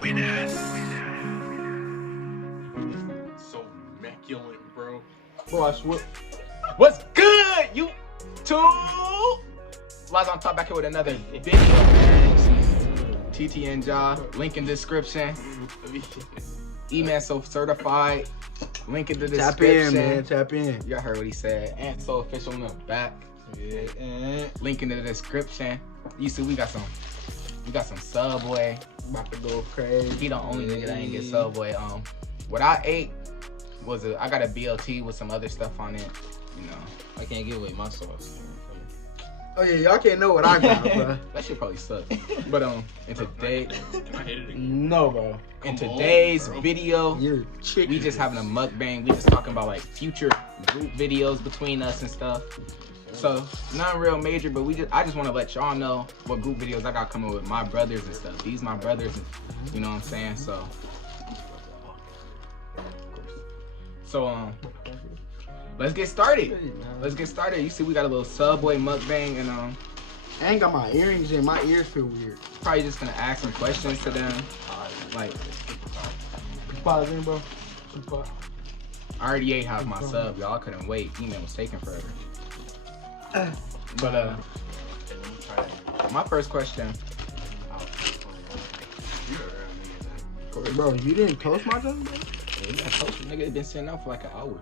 So immaculate, bro. Bro, I swear. What's good, you two? Lies on top back here with another video, man. Ttn Jah, link in description. Eman So Certified, link in the description. Tap in, man. Tap in. Y'all heard what he said. And so official in the back. Yeah, and Link in the description. You see, we got some Subway. about to go crazy. He the only nigga that ain't get Subway. What I ate was I got a BLT with some other stuff on it. You know, I can't give away my sauce. Oh yeah, y'all can't know what I got, bro. that shit probably sucks. But in today's video, You're chicken. we just having a mukbang. We just talking about like future group videos between us and stuff. So not real major, but I just want to let y'all know what group videos I got coming with my brothers and stuff. These my brothers, and you know what I'm saying. So let's get started. You see, we got a little Subway mukbang, and I ain't got my earrings in. My ears feel weird. probably just gonna ask some questions to them. Like, Pause in, bro. I already ate half my sub, y'all. I couldn't wait. Email was taking forever. But my first question. Bro, you didn't toast my junk, bro? Yeah, you got toast, nigga. It been sitting out for like an hour.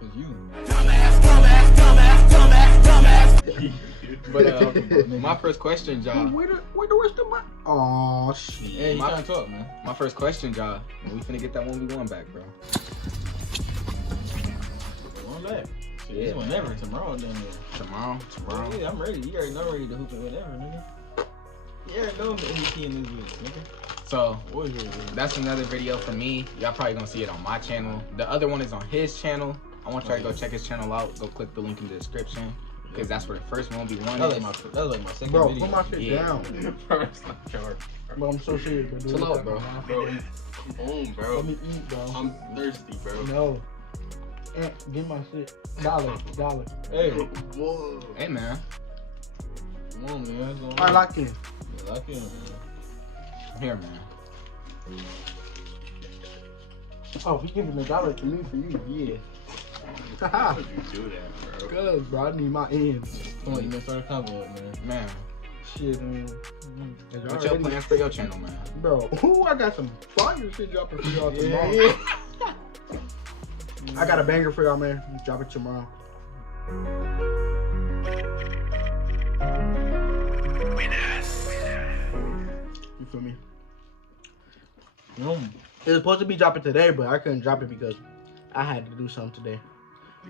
Cause you. But my first question, Jah. Where the rest of my? Oh shit. Yeah, you trying to talk, man. My first question, Jah. We finna get that 1v1 back, bro. One back. Yeah. It's whenever. Tomorrow, then. Tomorrow. Yeah, I'm ready. You already know I'm ready to hoop it whenever, nigga. You already know I'm the MVP in this bitch, nigga. So What is it, man? that's another video for me. Y'all probably gonna see it on my channel. The other one is on his channel. I want y'all to go check his channel out. Go click the link in the description, because that's where the first 1v1 That was is. like my second Bro, video. put my shit Yeah. down. Bro, I'm so serious, bro. Chill out, bro. Bro, come on, bro. Let me eat, bro. I'm thirsty, bro. No. Get my shit. Dollar. Hey, Whoa. Hey, man. come on, man. I like it. Lock in, man. Here, man. Oh, he giving the dollar to me for you. Yeah. How would you do that, bro? Cuz, bro, I need my ends. Come on, you man. Start a combo up, man. Man, Shit, man. what's your plans for your channel, man? Bro, I got some fire shit dropping for y'all tomorrow. Yeah. I got a banger for y'all, man. Drop it tomorrow. You feel me? It was supposed to be dropping today, but I couldn't drop it because I had to do something today.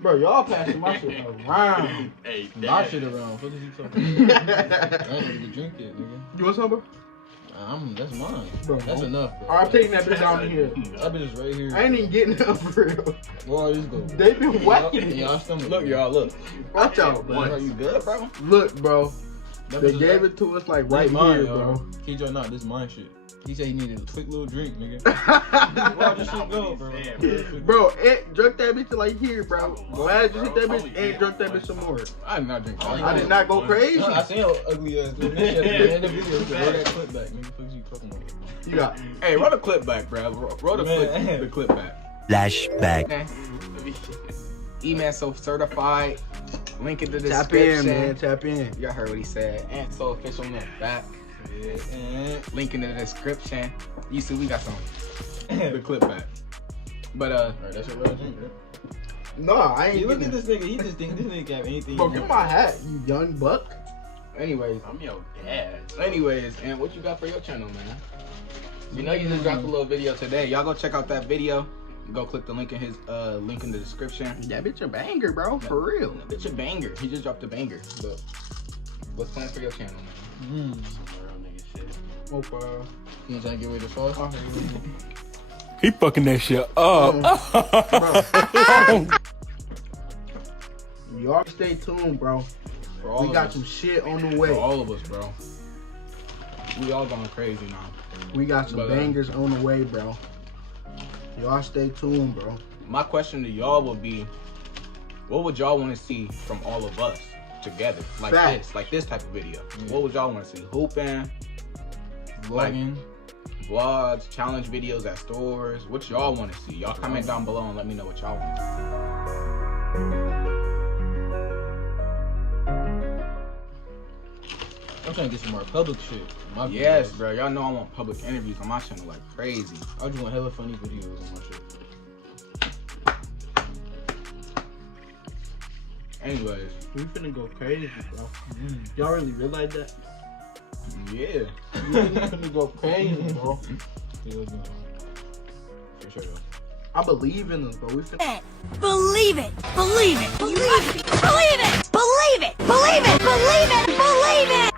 Bro, y'all passing my shit around. Hey, My Dad. shit around. What is he talking about? I ain't even drink it, nigga. You want some, bro? That's mine. Bro, That's no. enough, bro. Alright, I'm taking that bitch down here. That bitch is right here. I ain't even getting up for real. Boy, this go. They been whacking it. Y'all stomach. Look, y'all, look. Watch out, Are bro. you good, bro? Look, bro. That They bitch is gave it to us like right mine, here, y'all. bro. Kid you or not, this mine shit. He said he needed a quick little drink, nigga. Watch this shit go, bro. Bro, it drunk that bitch to like here, bro. Glad you hit that bitch and drunk that bitch some more. I did not drink that. I did not go crazy. No, I seen how ugly ass dude. This shit at the end of the video. You can roll that clip back, nigga. What you talking about? You got Hey, roll the clip back, bro. Roll the Man. the clip back. Flashback. Okay. Eman So Certified. Link in the tap description. in, man. Tap in. Y'all heard what he said. And so official in the back. Yeah, and Link in the description. You see, we got the clip back. But alright, that's your real drink, bro. No, I ain't. Hey, look at getting this nigga. He just think this nigga can have anything. Bro, he get want. my hat, you young buck. anyways, I'm your dad. and what you got for your channel, man? You know you just dropped a little video today. Y'all go check out that video. Go click the link in his link in the description. That bitch a banger, bro. For real. That bitch a banger. He just dropped a banger. But what's plans for your channel, man? Some real nigga shit. Opa. You trying to get rid of the sauce? He fucking that shit up. Y'all stay tuned, bro. For all We of got us. some shit on the For way. all of us, bro. We all going crazy now. We got some But, bangers on the way, bro. Y'all stay tuned, bro. My question to y'all would be, what would y'all want to see from all of us together? Like Facts. this type of video. What would y'all want to see? Hooping, Vlogging. vlogs, challenge videos at stores. What y'all want to see? Y'all comment down below and let me know what y'all want. I'm trying to get some more public shit. My Yes, videos. bro. Y'all know I want public interviews on my channel like crazy. I just want hella funny videos on my shit. Anyways, We finna go crazy, bro. Y'all really realize that? yeah. We really finna go crazy, bro. Yeah, let's go. For sure, though. I believe in us, bro. We finna. Believe it! Believe it! Believe it! Believe it! Believe it! Believe it! Believe it! Believe it!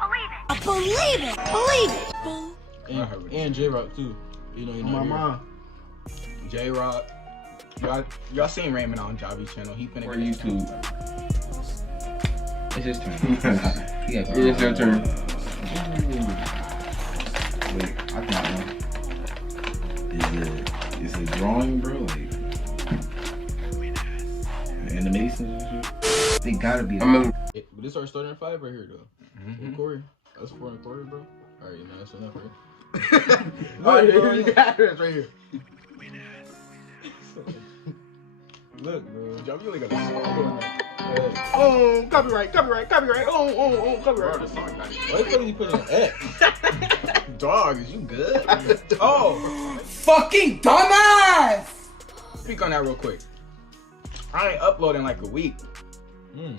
Believe it! Believe it! And J-Rock, too. You know, On my mom. J-Rock. Y'all seen Raymond on Javi's channel. He finna For get YouTube. It's his turn. It is your turn. Wait, I can't know. Is it drawing, bro? Like animations and shit? They gotta be. But this our starting 5 right here, though. Mhm. Corey. That's 4 and Corey, bro. Alright, man, that's enough, right? Alright, you got this right here. Look, bro. Javi really got a Oh, copyright. Oh, copyright. Why the fuck you put an X? Dog, is you good? Oh, Fucking dumbass! speak on that real quick. I ain't uploading like a week.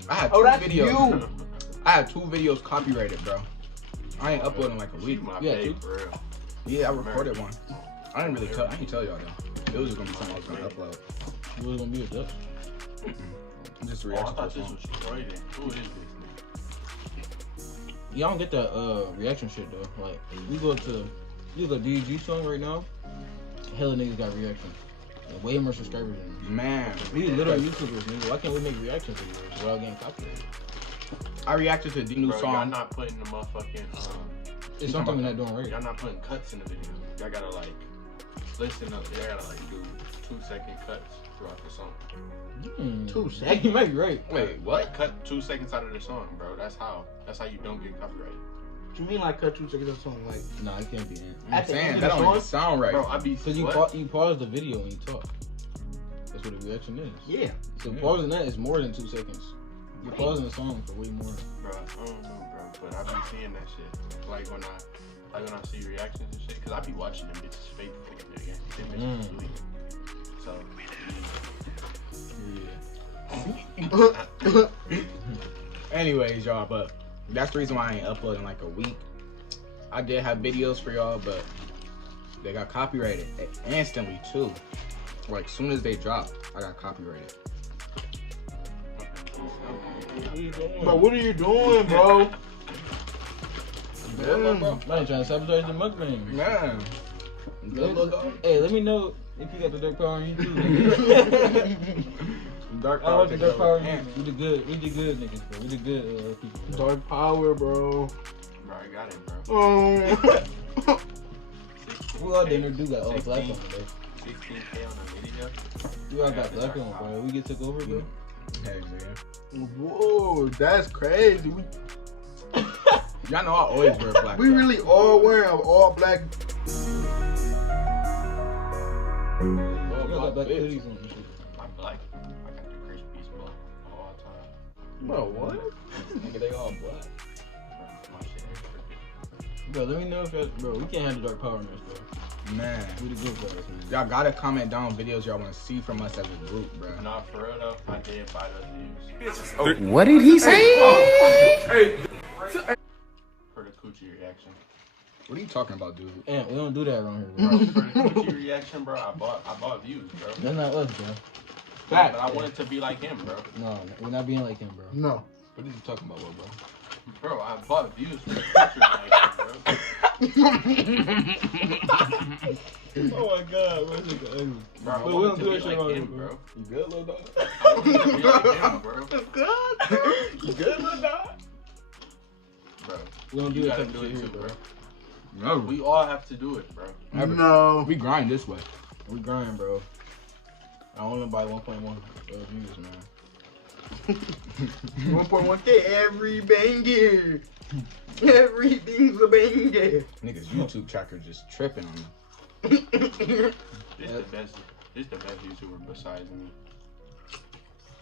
I had two Oh, that's videos. you. I had 2 videos copyrighted, bro. I ain't uploading like a week. Yeah, dude. For real. Yeah, I recorded one. I didn't really tell. I didn't tell y'all though. It was just gonna be something I was gonna upload. What was gonna be with that? Just a Oh, I reaction to thought the this song. was Troy then. Who is this Y'all don't get that reaction shit though. Like you go DG song right now, hella niggas got reaction. Like, way more subscribers than Man, we little YouTubers, nigga. Why can't we make reaction videos without getting copyrighted? I reacted to the new nigga? Bro, y'all song. not putting the motherfucking, It's something we're not doing right. y'all not putting cuts in the video. Y'all gotta like, listen up. Y'all gotta like do 2-second cuts throughout the song. 2 Hey, seconds. you might be right. Wait, what? Like, cut 2 seconds out of the song, bro. That's how you don't get copyrighted. What you mean like cut 2 seconds of song? Like, Nah, it can't be. I'm At the saying end that of the don't even song? sound right. Bro, I be Cause you what? you pause the video when you talk. That's what a reaction is. yeah. So Yeah. pausing that is more than 2 seconds. You're pausing the song for way more. Bro, I don't know, bro, but I be seeing that shit. Like when I see reactions and shit, cause I be watching them bitches faithfully, nigga. Them bitches really. So. Anyways, y'all, but that's the reason why I ain't uploading like a week. I did have videos for y'all, but they got copyrighted instantly too. Like soon as they dropped, I got copyrighted. Bro, what are you doing, bro? Good, bro. Man, trying to sabotage the mukbang. Man. Good look. Hey, let me know if you got the dark power on YouTube. Dark I power. want the dark power on Yeah. YouTube. We the good niggas, bro. We the good people. Dark power, bro. Bro, I got it, bro. Oh. Who out there do got all black on, bro? 16K on a video. You all got black on, bro. We get took over, bro. Hey, man. Whoa, that's crazy. Y'all know I always wear black. We though. really all wearing all black. You all got black bitch. hoodies on and shit. I'm like, I got the Chris Beast bro all time. Bro, what? Nigga, they all black. My shit ain't tripping. Bro, let me know if that, bro, we can't have the dark power in this, bro. Man. We the good guys, man. Y'all gotta comment down videos y'all want to see from us as a group, bro. Nah, for real though, I did buy those views. What did he say? For the coochie reaction. What are you talking about, dude? And we don't do that around here, bro. Bro, for the coochie reaction, bro, I bought views, bro. That's not us, bro. Fact. But I wanted to be like him, bro. No, we're not being like him, bro. No. What are you talking about, bro? Bro, I bought views for the coochie reaction, bro. Oh my god, bro, this nigga ugly. Bro, I But we wanted don't to do be that shit like around him, here, bro. You good, little dog? I wanted to be like him, bro. You good, little dog? Bro, We don't do you that gotta type do of it shit too, here, bro. bro. No. We all have to do it, bro. No. We grind this way. We grind, bro. I only buy 1.1 views, man. 1.1K every banger. Everything's a banger. Niggas YouTube tracker just tripping on me. This the best YouTuber besides me.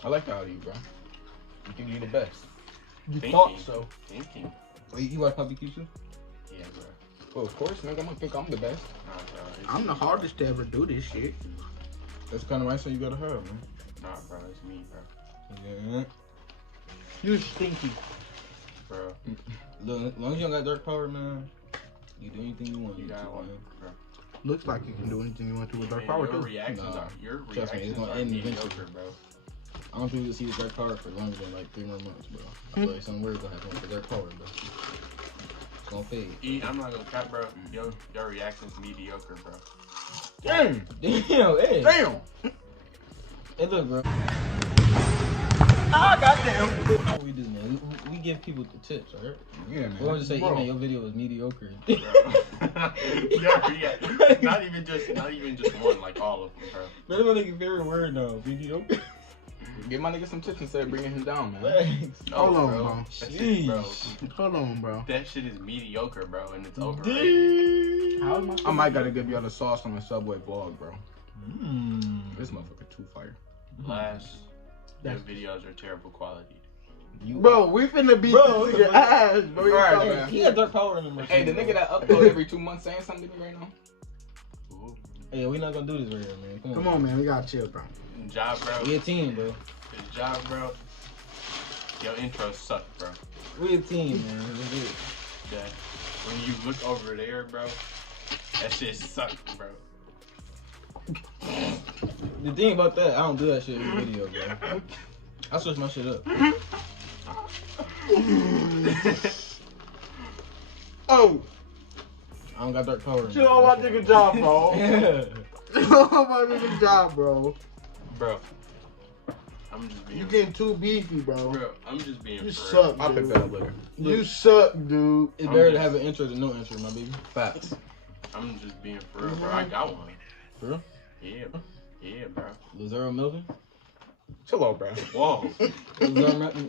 I like that out of you, bro. You think you the best. You Thinking. thought so. Thinking. Wait, you watch Puppy Q too? Yeah, bro. Well, of course, nigga. I'm gonna think I'm the best. Nah, bro. I'm the hardest to ever do this shit. That's the kind of mindset you gotta have, man. Nah, bro. It's me, bro. Yeah. You stinky. Bro. Look, as long as you don't got dark power, man, you do anything you want. You got one, bro. Looks like you can do anything you want to with dark Man, power your too. reactions Nah. are Trust me, it's gonna end mediocre, eventually. bro. I don't think we'll see the dark power for longer than like 3 more months, bro. I feel like something weird gonna happen with the dark power, bro. It's gonna fade. I'm not gonna cap, bro. Your reactions mediocre, bro. Damn! Damn! Hey! Damn. Hey, look, bro. Ah, goddamn. What we do, man? We give people the tips, alright? Yeah, man. We don't just say, Bro. man, your video was mediocre. Bro. Not even just one, like all of them, bro. But that's my nigga favorite word now, mediocre. Give my nigga some tips instead of bringing him down, man. Thanks. No, Hold on, bro. bro. That shit, bro. Hold on, bro. That shit is mediocre, bro, and it's overrated. How am I might gotta give y'all the sauce on the Subway vlog, bro. Mm. This motherfucker too fire. Your videos are terrible quality. Bro, we finna beat Bro, this nigga ass, bro. Alright, Hey, man. he got dark power in him. or Hey, the something, nigga bro. that upload every 2 months saying something to me right now. Ooh. Hey, we not gonna do this right here, man. Come on, man. We gotta chill, bro. Job, bro. We a team, bro. Good job, bro. Your intro sucked, bro. We a team, man. Let's do it. That when you look over there, bro, that shit sucked, bro. The thing about that, I don't do that shit in the video, bro. I switch my shit up. Oh, I don't got dark power. in me, chill on my nigga job, bro. Yeah. Chill on my nigga job, bro. Bro, I'm just being. You getting too beefy, bro. Bro, I'm just being. You for real. suck, I'll pick dude. that up later. You suck, dude. It's I'm better to just- have an intro than no intro, my baby. Facts. I'm just being for real, bro. I got one. For real? Yeah, bro. Lazaro Melvin? Chill out, bro. Whoa.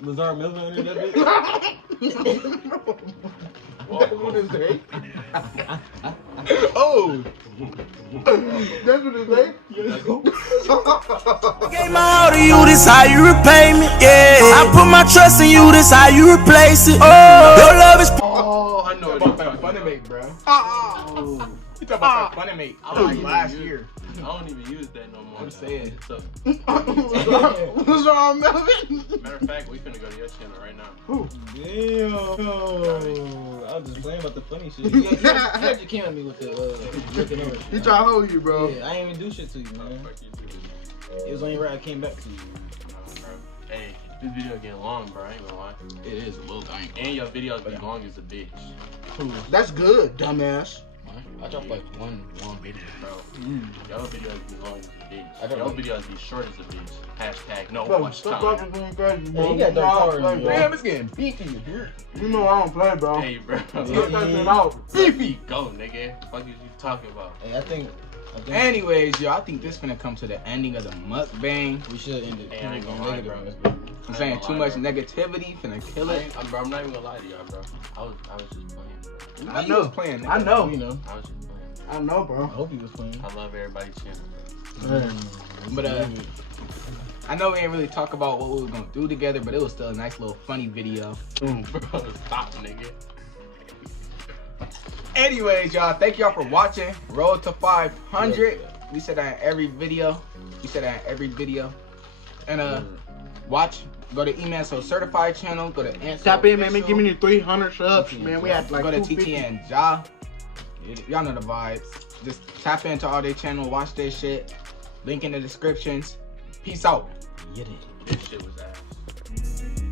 Lazaro Melvin under that bitch? That's what it say. Oh! That's what it say. Gave my all to you, this how you repay me. Yeah, I put my trust in you, this how you replace it. Oh, your love is. Oh, I know Talk what about you're that talking Funimate, bro. about. You talk about that Funimate. I don't even last use- year. I don't even use that no more. I'm now. saying. So, What's wrong, Melvin? matter of fact, we finna go to your channel right now. Damn. I was just playing about the funny shit. You had your camera me with the looking over. He try to hold you, bro. Yeah, I ain't even do shit to you, man. Fuck you, dude. It was only right I came back to you. No, bro. Hey, this video getting long, bro. I ain't gonna lie. It is a little dying. And your videos be long as a bitch, That's good, dumbass. I dropped like one long video. bro. Your videos be long as a bitch. I don't Your know. videos be short as a bitch. Hashtag no Bro, watch stop time. talking to me crazy, bro. Hey, you got know dark I don't power in play, you, bro. Damn, it's getting beefy in here. You know I don't play, bro. Hey, bro. Let's get that shit out. Beefy. Go, nigga. Fuck is you talking about? Hey, I think Anyways, yo, I think this finna come to the ending of the mukbang. we should end it. Hey, I ain't People gonna lie, negative bro. on this, bro. I'm saying gonna too lie, much bro. negativity finna kill it. Bro, I'm not even gonna lie to y'all, bro. I was just playing, bro. I I know. know. Was playing, nigga. I know. You know. I was just playing. I know, I bro. hope he was playing. I love everybody's channel, But I know we ain't really talk about what we were gonna do together, but it was still a nice little funny video. bro. Bro, stop, nigga. Anyways, y'all, thank y'all for watching. Road to 500. We said that in every video. And watch. Go to Eman So Certified channel. Go to Answer. Tap in, man. Give me the 300 subs, man. We had like Go to 250. Ttn Jah. Y'all know the vibes. Just tap into all their channel. Watch their shit. Link in the descriptions. Peace out. Get it. This shit was ass.